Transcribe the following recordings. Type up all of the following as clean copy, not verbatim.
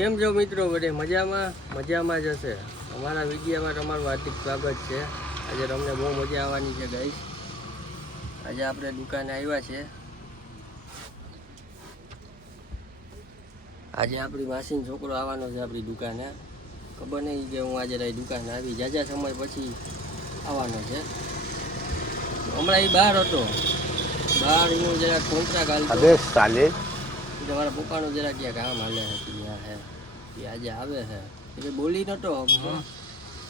કેમ છો મિત્રો? બધે મજામાં જ હશે. અમારા વિડીયોમાં તમારું હાર્દિક સ્વાગત છે. આજે તમને બહુ મજા આવવાની છે ગાઈસ. આજે આપણે દુકાને આવ્યા છે. આજે આપણી માસીનો છોકરો આવવાનો છે આપણી દુકાને. ખબર નહીં કે હું આજે તારી દુકાને આવી જાજા સમય પછી આવવાનો છે. હમણાં એ બહાર હતો, બહાર એનું જરાક કોન્ટ્રાક્ટ હાલતો. તમારા પપ્પાનું જરાક ક્યાં કામ હાલે હતી ત્યાં હે એ આજે આવે છે એટલે બોલી નતો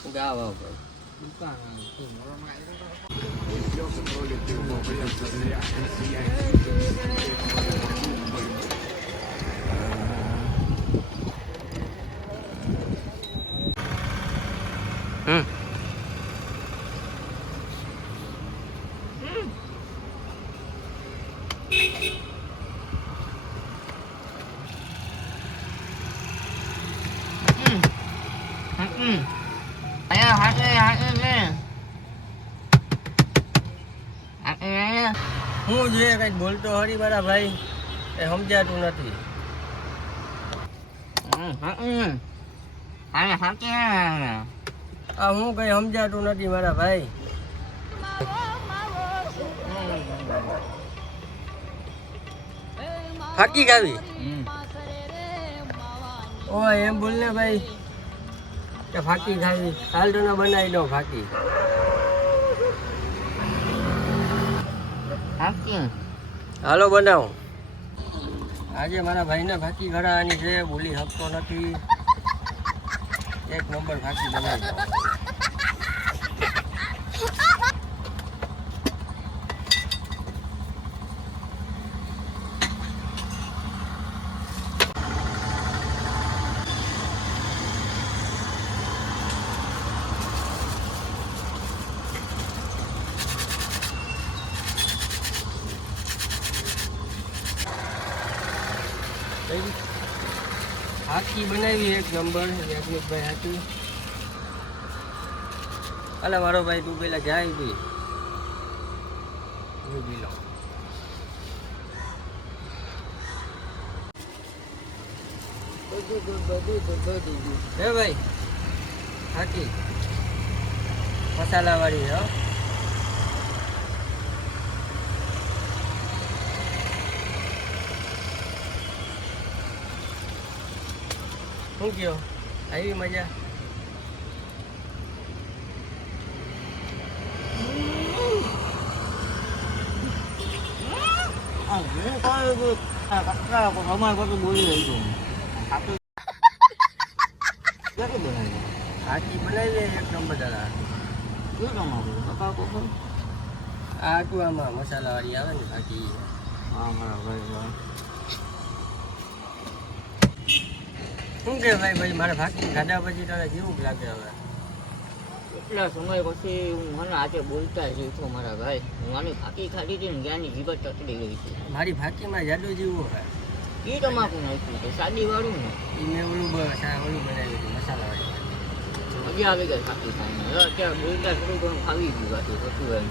હું કે આવ ભાઈ હું જોઈએ કઈ બોલતો હરી મારા ભાઈ એ સમજાતું નથી. હું કઈ સમજાતું નથી મારા ભાઈ. ફાકી ખાવી ઓય એમ બોલ ને ભાઈ કે ફાકી ખાવી. હાલ તો ના બનાવી દો ફાકી. હાલો બનાવો. આજે મારા ભાઈને ફાકી ઘડાવાની છે, બોલી શકતો નથી. એક નંબર ફાકી બનાવી દો. હાકી બનાવી એક નંબર. યાજ્ઞિકભાઈ હાકી. અલે મારો ભાઈ તું પેલા જાય બી લો. હે ભાઈ હાકી મસાલા વાળી હો. શું કયો આવી મજા? હાકી બનાવી એક નંબર દાદા. આટલું આમાં મસાલા વાળી આવે ને હાકી. શું કે ભાઈ મારે ફાકી ખાધા પછી તારે જેવું લાગે હવે? એટલા સમય પછી હું મને આજે બોલતા શીખો મારા ભાઈ. હું આની ફાકી ખાધી હતી ને જ્ઞાનની જીભ ચટડી ગઈ છે. મારી ફાકીમાં જાદુ જેવું હે. એ તમાકુ નાખ્યું છે સાદી વાળું ને. એ મેં ઓલું બનાવ્યું હતું મસાલા વાળી. હજી આવી ગઈ ફાકી ખાઈને. અત્યારે બોલતા થોડું ઘણું ખાવી ગયું હતું હતું એમ.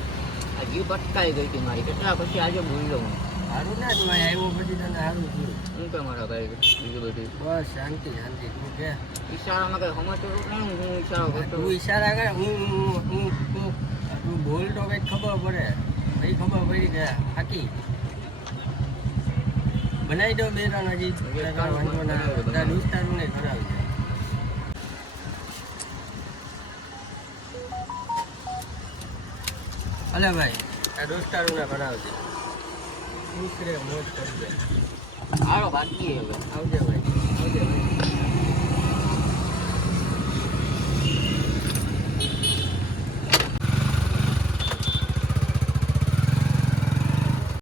આ જીભ અટકાઈ ગઈ હતી મારી. કેટલા પછી આજે બોલ્યો હું. સારું ના તું આવ્યો પછી તને સારું થયું. શું કે મારા ભાઈ બીજું બધું? બસ શાંતિ તું કે ઈશારામાં કઈ સમજતો નહીં. હું ઈશારો કરતો. તું ઈશારા કરે હું તું બોલ તો કંઈક ખબર પડે. ભાઈ ખબર પડી કે હાકી બનાવી દો બે ત્રણ હજી વાંધો ના બધા દોસ્તારું ને ખરાબ છે. અલે ભાઈ આ દોસ્તારું ને ખરાબ છે. મોજ કરી દે. હાલો બાકી હવે આવજે ભાઈ.